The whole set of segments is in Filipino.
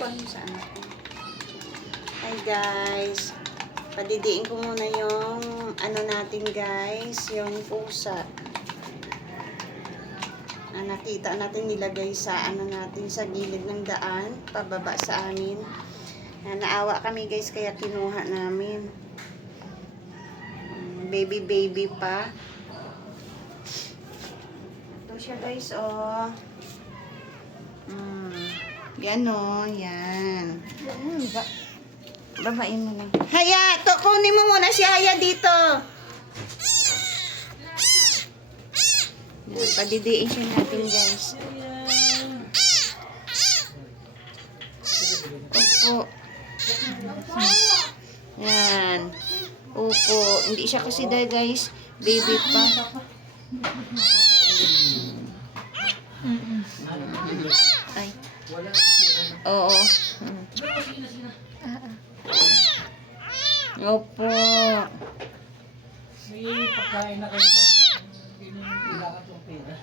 upuan mo sa anak ko. Hi guys. Padidiin ko muna yung ano natin guys, yung pusa. Nakita natin nilagay sa ano natin sa gilid ng daan, pababa sa amin. Naawa kami guys kaya kinuha namin. Baby pa. Ito siya guys, oh. Yan oh, yan. Babain mo na. Haya, kunin mo muna si Haya dito. Yan, padidiin siya natin guys. Opo. Yan. Opo. Hindi siya kasi dahil guys, baby pa. Ay. Oo. Opo. May pagkain na kayo dyan. Kailangan itong pera.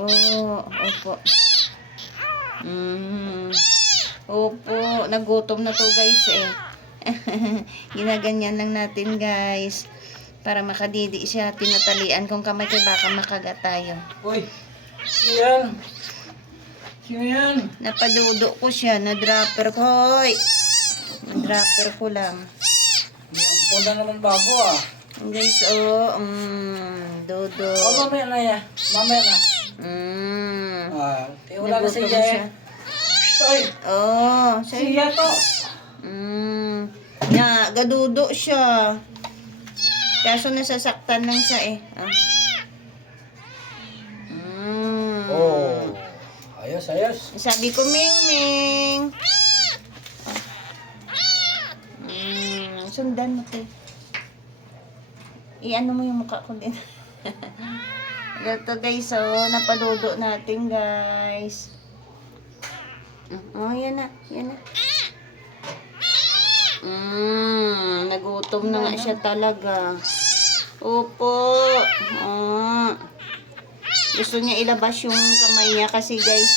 Oo. Opo. Opo. Nagutom na to guys eh. Ginaganyan lang natin guys. Para makadidi siya. Tinatalian kung kamay kay baka makagat tayo. Uy! Sino yan? Sino yan? Napadudo ko siya. Na-dropper ko. Hoy! Na-dropper ko lang. May ampon na naman bago ah. Guys, oh. Dodo. Oh, mamaya na yan. Mamaya na. Wala na Nagutom siya siya. eh. Ay! Oh, Siya to! Gadudo siya. Kaso nasasaktan lang siya eh. Oh. Ayos, ayos. Sabi ko, Ming. Sundan mo to. I-ano mo yung mukha ko din. Ito guys, oh, napaludo natin guys. Oh, yan na. Nagutom na nga siya talaga. Opo. Gusto niya ilabas yung kamay niya kasi guys.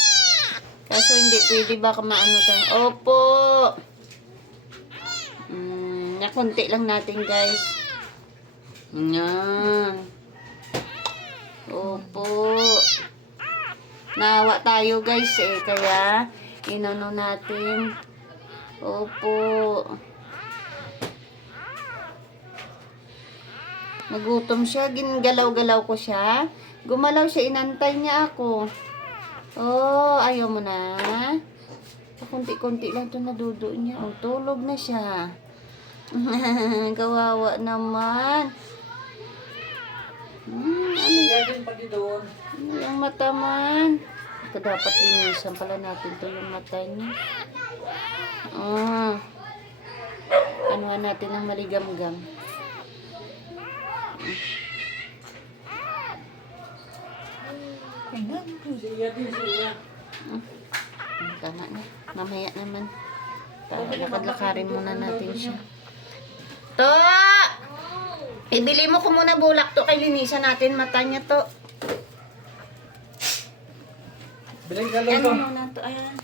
Kaso hindi pwede baka maano tayo. Opo. Nakunti lang natin guys. Yan. Opo. Naawa tayo guys eh. Kaya inano natin. Opo. Nagutom siya. Ginagalaw-galaw ko siya. Gumalaw siya. Inantay niya ako. Oh, ayaw mo na. Kunti-kunti lang ito nadudo niya. Oh, tulog na siya. Kawawa naman. Ano yan pati doon? yung mata man? Ito dapat linisan pala natin to yung mata niya. Anuhan natin ng maligam-gam. Siya din siya. Tama na. Mamaya naman. Lakad-lakarin muna natin siya. To! Ibili mo ko muna bulak to kay linisan natin mata niya to. Bilang galaw to. Ano muna to? Ayan.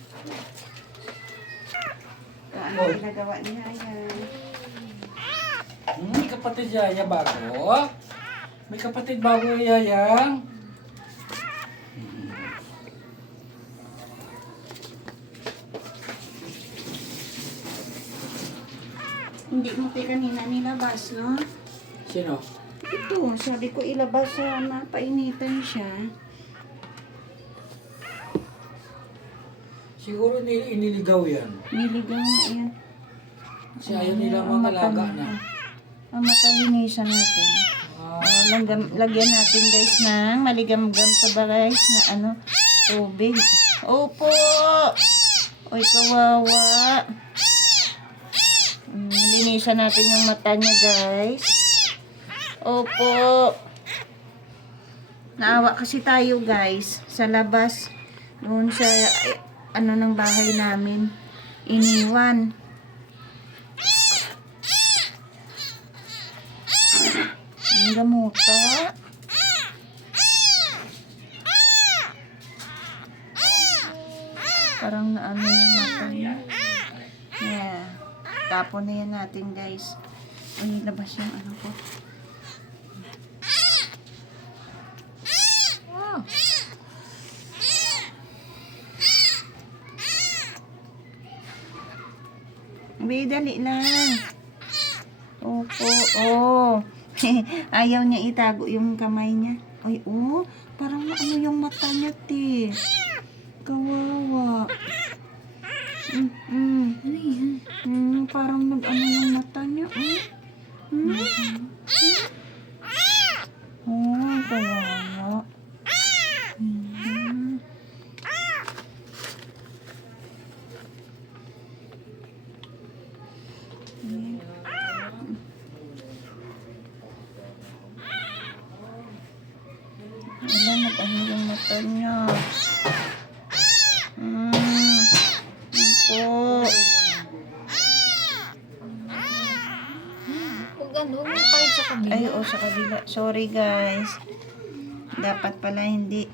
Ano ginagawa niya? Ayan. May kapatid Yaya bago. May kapatid bago Yaya. Hindi mo kayo kanina nilabas, no? Sino? Ito, sabi ko ilabas na painitan siya. Siguro iniligaw yan. Niligaw na yan. Kasi ayaw nila mga alaga na. Matalinisan natin. Lagyan natin guys ng maligam-gam to ba guys na ano, tubig. Opo! Oy, kawawa. Linisan natin yung mata niya guys. Opo. Naawa kasi tayo guys sa labas. Doon sa ano ng bahay namin. Iniwan. Ang gamuta. Parang naano yung mata niya. Yeah. Tapon na yan natin, guys. Ay, labas yung ano ko. Wow. Be, dali lang. Opo, oh. Ayaw niya itago yung kamay niya. Ay, oh. Parang ano yung mata niya, te. Kawawa. Ano yan? Parang nag-ano yung mata niya. Oh, kawawa. Wala, nag-ano yung mata niya. Opo. Huwag ano, kahit sa kabila. Ay, oo, sa kabila. Sorry, guys. Dapat pala hindi.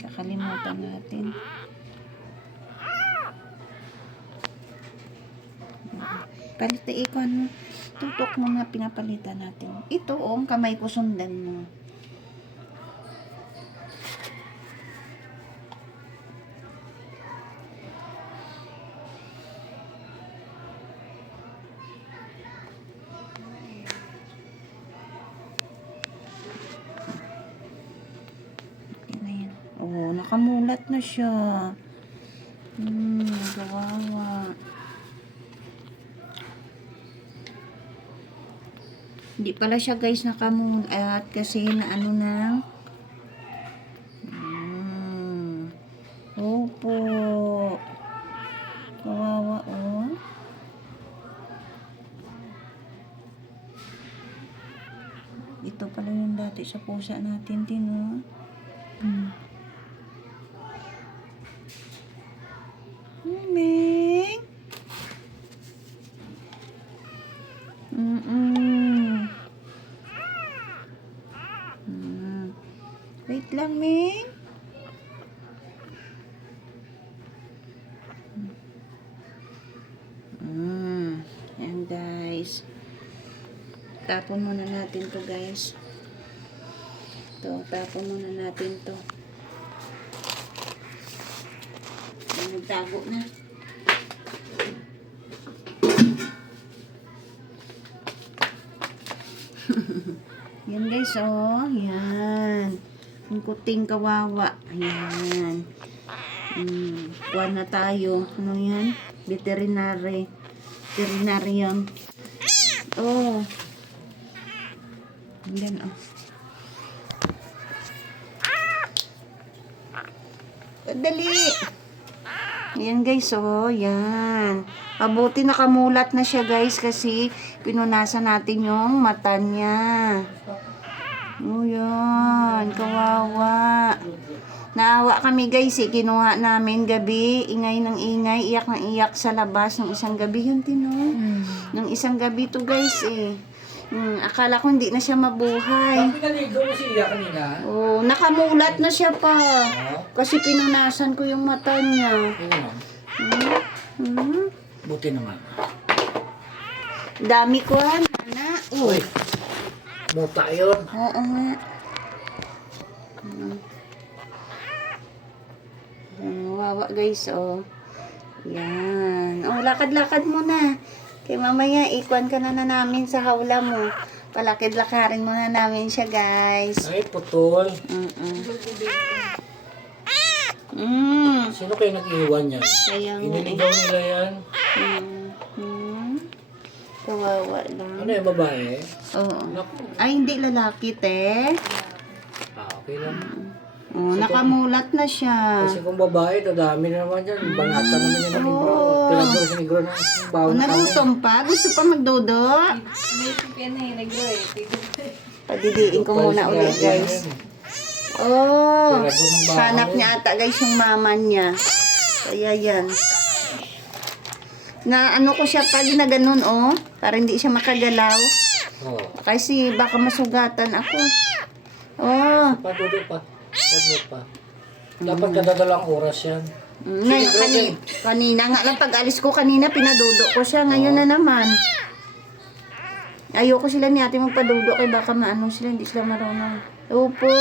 Kakalimutan natin. Palit ko ano. Tutok mo na pinapalitan natin. Ito, oh, ang kamay ko sundan mo. Yan. Oh, nakamulat na siya. Kawawa. Hindi pala siya, guys, nakamulat kasi na ano na. Opo. Kawawa, oh. Ito pala yung dati sa pusa natin, Tino. Ming. Wait lang, Ming. Yan, guys. Tapon muna natin to, guys. Tapon muna natin to. Nagtago na. Yan, guys, oh. Yan. Ang kuting kawawa. Ayan. Kuha na tayo. Ano yan? Veterinarian. Oh. Yan, oh. Dali. Ayan, guys, oh. Yan. Mabuti nakamulat na siya, guys, kasi pinunasan natin yung mata niya. Oh, yan. Kawawa. Naawa kami, guys, eh. Kinuha namin gabi. Ingay ng ingay. Iyak ng iyak sa labas ng isang gabi. Yun, Tino. Ng isang gabi to, guys, eh. Akala ko hindi na siya mabuhay. Bakit naligo mo siya kanina? Oh, nakamulat na siya pa. Kasi pinunasan ko yung mata niya. Yun naman. Buti naman. Dami ko, Nana. Uy, muta yun. Oo nga. Wawa, guys, oh. Yan. Oh, lakad-lakad mo na. Kaya mamaya, ikuan ka na namin sa hawla mo. Palakid-lakarin mo na namin siya, guys. Ay, putol. Sino kayo nag-iwan yan? Kaya nga, Iniligaw nila yan. Kawawa lang. Ano yung babae? Oo. Naku. Ay, hindi lalaki, te. Okay lang. Oh, nakamulat na siya. Kasi kung babae, dadami na naman yan. Banata naman yan ng negro. Tinaguro sa negro ng Oh, bawang kami. nagutom pa? Gusto pa magdodo? Naisip yan na yung negro eh. Padidiin ko muna ulit, guys. Oh, hanap niya ata, guys, yung mama niya. Kaya yan. Na ano ko siya pag na ganun, oh. Para hindi siya makagalaw. Oo. Kasi baka masugatan ako. Oh. Padudo pa. Padudo pa. Dapat kadadalang oras yan. Ngayon, kanina nga lang pag-alis ko kanina, pinadudo ko siya. Ngayon na naman. Ayoko sila ni ate magpadudo kay baka maano sila, hindi sila marunong. Opo.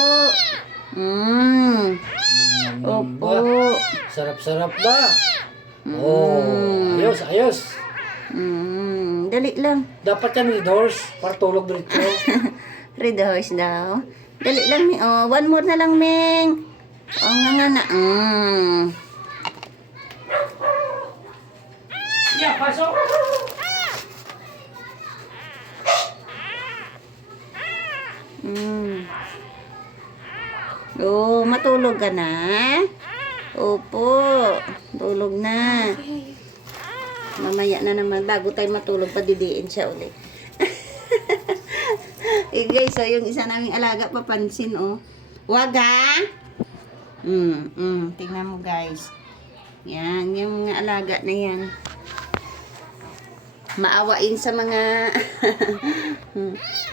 Opo. Sarap-sarap ba? Oh, ayos, ayos. Dali lang. Dapat yan ni doors para tulog dito. Red horse daw. Dali lang. Oh, one more na lang, Meng. Oh, nga na. Yeah, pasok. Oh, matulog ka na? Opo. Tulog na. Mamaya na naman. Bago tayo matulog, padidiin siya ulit. Guys, so yung isa naming alaga papansin, oh. Wag ha? Tingnan mo guys. Yan, yung mga alaga na yan. Maawain sa mga...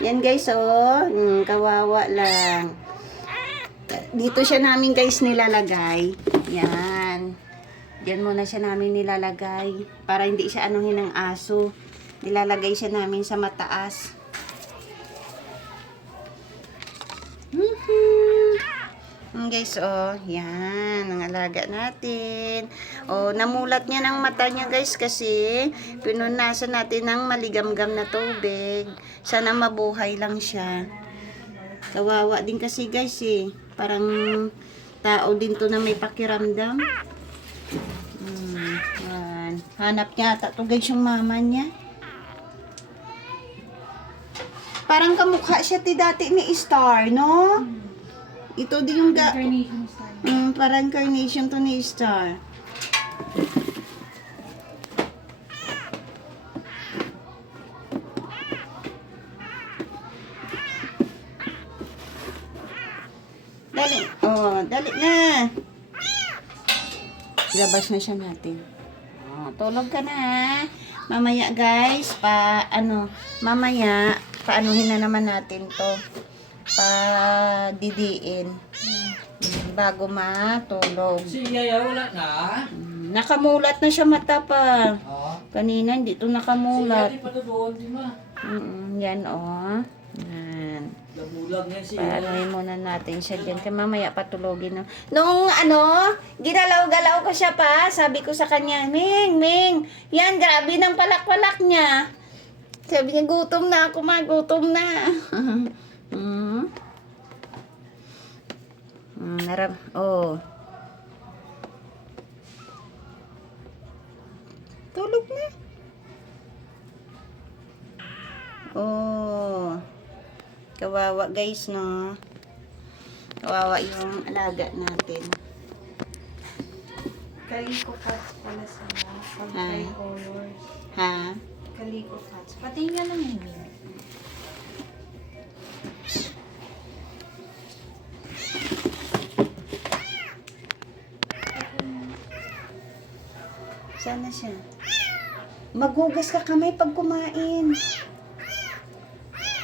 Yan guys, oh. Kawawa lang. Dito siya namin guys nilalagay. Yan. Diyan muna siya namin nilalagay. Para hindi siya anuhin ng aso. Nilalagay siya namin sa mataas. Guys, oh, yan, ang alaga natin. Oh, namulat niya ng mata niya, guys, kasi pinunasan natin ng maligamgam na tubig. Sana mabuhay lang siya. Kawawa din kasi, guys, eh. Parang tao din to na may pakiramdam. Yan. Hanap niya ata to, guys, yung mama niya. Parang kamukha siya dati ni Star, no? Ito din yung Carnation style. parang carnation to ni Star. Dali. Oh, dali na. Ilabas na siya natin. Oh, tulog ka na. Mamaya guys, mamaya, paanuhin na naman natin to. Didiin bago matulog. Si Yaya wala na. Nakamulat na siya mata pa. Oh. Kanina hindi to Si nakamulat. Yaya pa doon, di ba? Yan oh. Yan. Lamulag yan si Paanuhin muna natin siya dyan. Kaya mamaya patulogin na. Nung ginalaw-galaw ko siya pa, sabi ko sa kanya, Ming, yan, grabe ng palak-palak niya. Sabi niya, gutom na ako, gutom na. Oh. Tulog na. Oh. Kawawa guys, no? Kawawa yung alaga natin. Calico cats pala sila. Hi. Colors. Ha? Calico cats. Pati nga lang yun. Sana siya. Maghugas ka kamay pag kumain.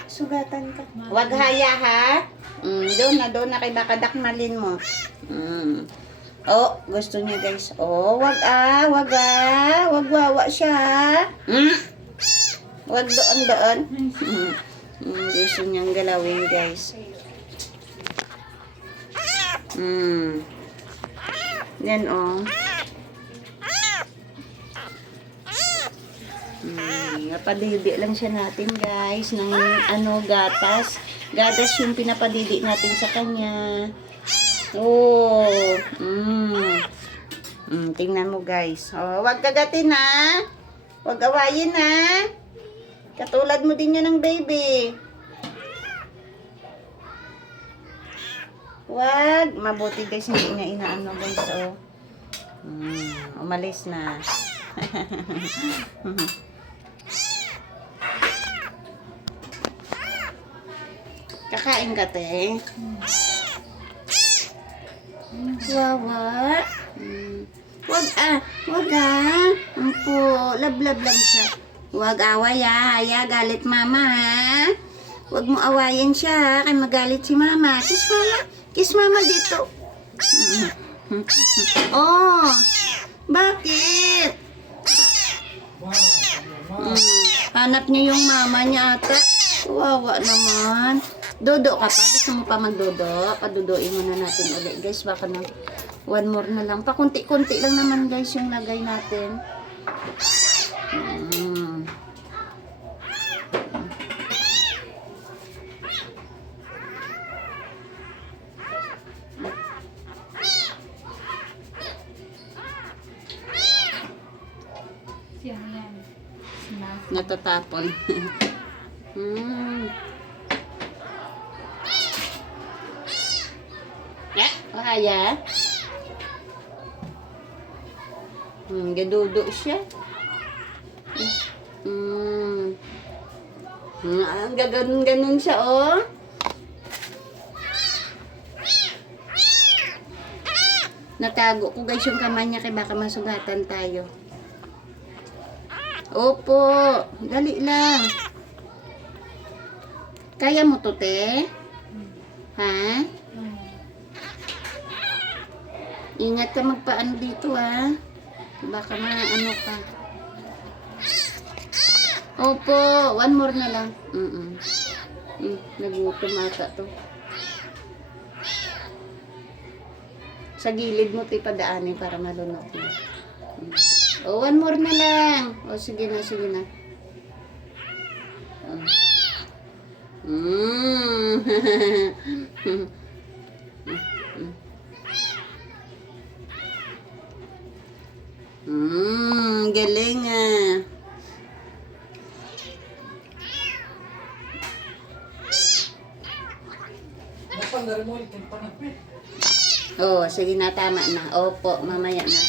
Sugatan ka. Wag haya ha. Doon na kay baka dakmalin mo. Oh, gusto niya guys. Oh, wag wawa siya. Wag doon. Gusto niyang galawin guys. Yan oh. Napadidi lang siya natin guys ng gatas. Gatas yung pinapadidi natin sa kanya. Oh. Tingnan mo guys. Oh, wag kagatin ha. Wag awayin ha. Katulad mo din yan ng baby. Wag. Mabuti guys hindi niya inaano guys. Oh. Umalis na. Kakain ka, te? Wawa. Wag Ampo, lablab lang siya. Wag away haya, galit mama ha. Wag mo awayan siya ha, kaya magalit si mama. Kiss mama dito. Oh, bakit? Wow, mama. Hanap niya yung mama niya ata. Wawa naman. Dodo ka pa? Gusto mo pa magdodo? Paduduin muna natin ulit guys. Baka na one more na lang. Pakunti-kunti lang naman guys yung lagay natin. Yan. Snack. Natatapon. Kaya? Gadudo siya. Gaganon-ganon siya, oh. Natago ko guys yung kamay niya kaya baka masugatan tayo. Opo, dali lang. Kaya mo to, te? Ha? Ingat ka magpaano dito, ha? Baka maano ka. Opo, one more na lang. Nagutom ata to. Sa gilid mo ito ipadaanin para malunok na. O, one more na lang. O, sige na, sige na. Galing ah. Napanggarin mo ulit yung panapit. Oh, sige na, tama na. Opo, mamaya na.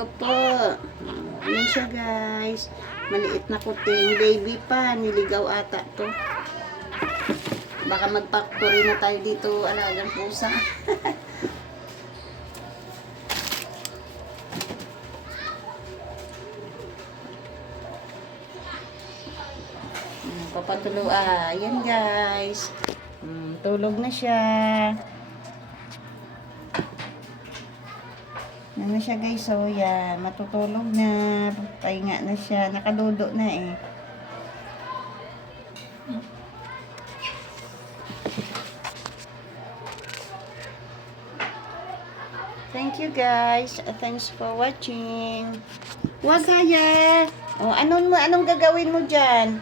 Opo. Ayan siya guys. Maliit na kuting. Baby pa. Niligaw ata to. Baka mag-factory na tayo dito. Alagang pusa. Papatulo. Ayan guys. Tulog na siya. Ano siya guys, so yan, matutulog na, pahinga na siya, nakaludo na eh. Thank you guys, thanks for watching. Wag kaya. Oh, anong gagawin mo dyan?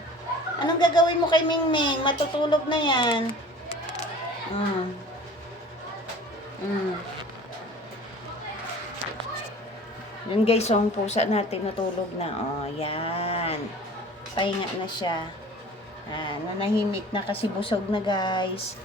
Anong gagawin mo kay Mingming? Matutulog na yan. Yun guys, ang pusa natin natulog na. Oh, yan. Pahinga na siya. Nanahimik na kasi busog na guys.